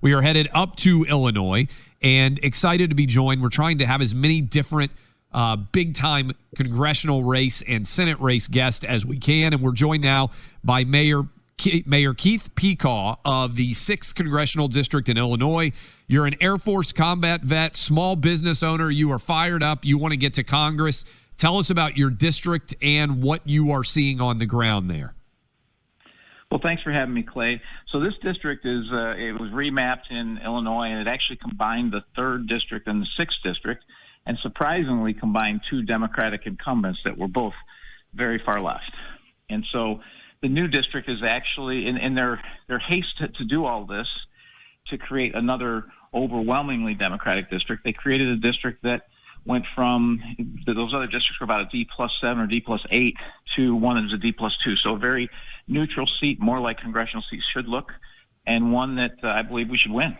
We are headed up to Illinois and excited to be joined. We're trying to have as many different big-time congressional race and Senate race guests as we can, and we're joined now by Mayor Keith Pecaw of the 6th Congressional District in Illinois. You're an Air Force combat vet, small business owner. You are fired up. You want to get to Congress. Tell us about your district and what you are seeing on the ground there. Well, thanks for having me, Clay. So this district it was remapped in Illinois, and it actually combined the 3rd district and the 6th district, and surprisingly combined 2 Democratic incumbents that were both very far left. And so the new district is actually, in their haste to do all this, to create another overwhelmingly Democratic district, they created a district that went from those other districts were about a D+7 or D+8 to one that is a D+2. So a very neutral seat, more like congressional seats should look, and one that I believe we should win.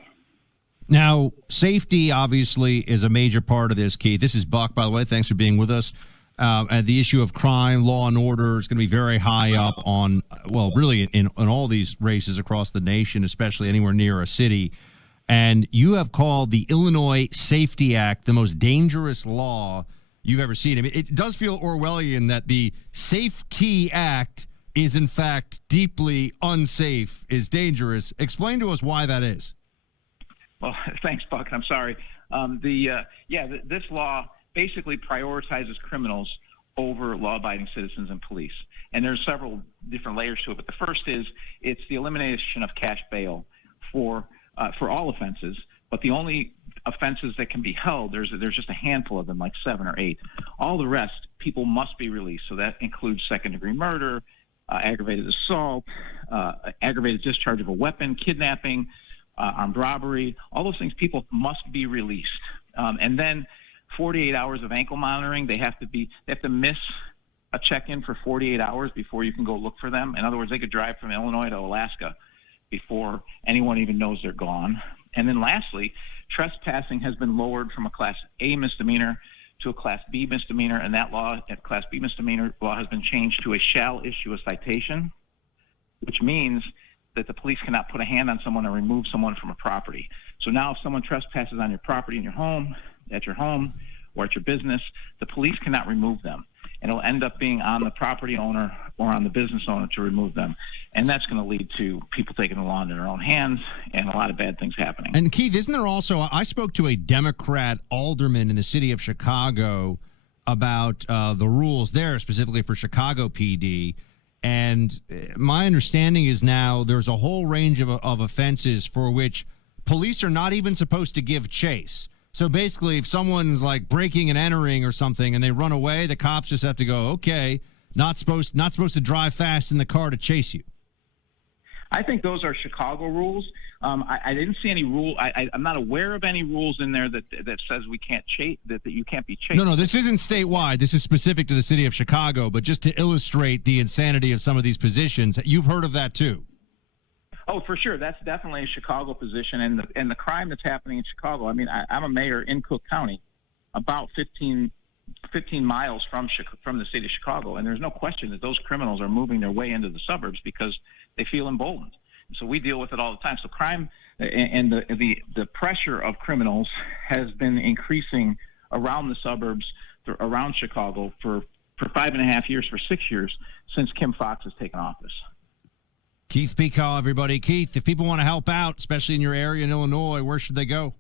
Now, safety obviously is a major part of this, Keith. This is Buck, by the way. Thanks for being with us. And the issue of crime, law and order is going to be very high up on, well, really in all these races across the nation, especially anywhere near a city. And you have called the Illinois Safety Act the most dangerous law you've ever seen. I mean, it does feel Orwellian that the Safety Act is, in fact, deeply unsafe, is dangerous. Explain to us why that is. Well, thanks, Buck. I'm sorry. This law basically prioritizes criminals over law-abiding citizens and police. And there's several different layers to it. But the first is it's the elimination of cash bail for all offenses. But the only offenses that can be held, there's just a handful of them, like 7 or 8. All the rest, people must be released. So that includes second-degree murder, aggravated assault, aggravated discharge of a weapon, kidnapping, armed robbery. All those things, people must be released. And then 48 hours of ankle monitoring. They have to miss a check-in for 48 hours before you can go look for them. In other words, they could drive from Illinois to Alaska before anyone even knows they're gone. And then lastly, trespassing has been lowered from a Class A misdemeanor to a Class B misdemeanor, and that Class B misdemeanor law has been changed to a shall issue a citation, which means that the police cannot put a hand on someone or remove someone from a property. So now if someone trespasses on your property in your home, at your home, or at your business, the police cannot remove them. And it'll end up being on the property owner or on the business owner to remove them. And that's going to lead to people taking the law into their own hands and a lot of bad things happening. And Keith, isn't there also, I spoke to a Democrat alderman in the city of Chicago about the rules there, specifically for Chicago PD. And my understanding is now there's a whole range of offenses for which police are not even supposed to give chase. So basically, if someone's like breaking and entering or something and they run away, the cops just have to go, okay, not supposed to drive fast in the car to chase you. I think those are Chicago rules. I didn't see any rule. I'm not aware of any rules in there that says we can't chase, that you can't be chased. No, this isn't statewide. This is specific to the city of Chicago. But just to illustrate the insanity of some of these positions, you've heard of that too. Oh, for sure. That's definitely a Chicago position, and the crime that's happening in Chicago. I mean, I'm a mayor in Cook County, about 15 miles from the city of Chicago, and there's no question that those criminals are moving their way into the suburbs because they feel emboldened. So we deal with it all the time. So crime and the pressure of criminals has been increasing around the suburbs, around Chicago for 5.5 years, for 6 years since Kim Foxx has taken office. Keith Pecaw, everybody. Keith, if people want to help out, especially in your area in Illinois, where should they go?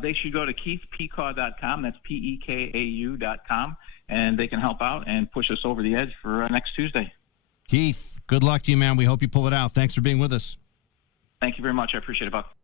They should go to keithpecaw.com. That's PEKAU.com, and they can help out and push us over the edge for next Tuesday. Keith, good luck to you, man. We hope you pull it out. Thanks for being with us. Thank you very much. I appreciate it, Buck.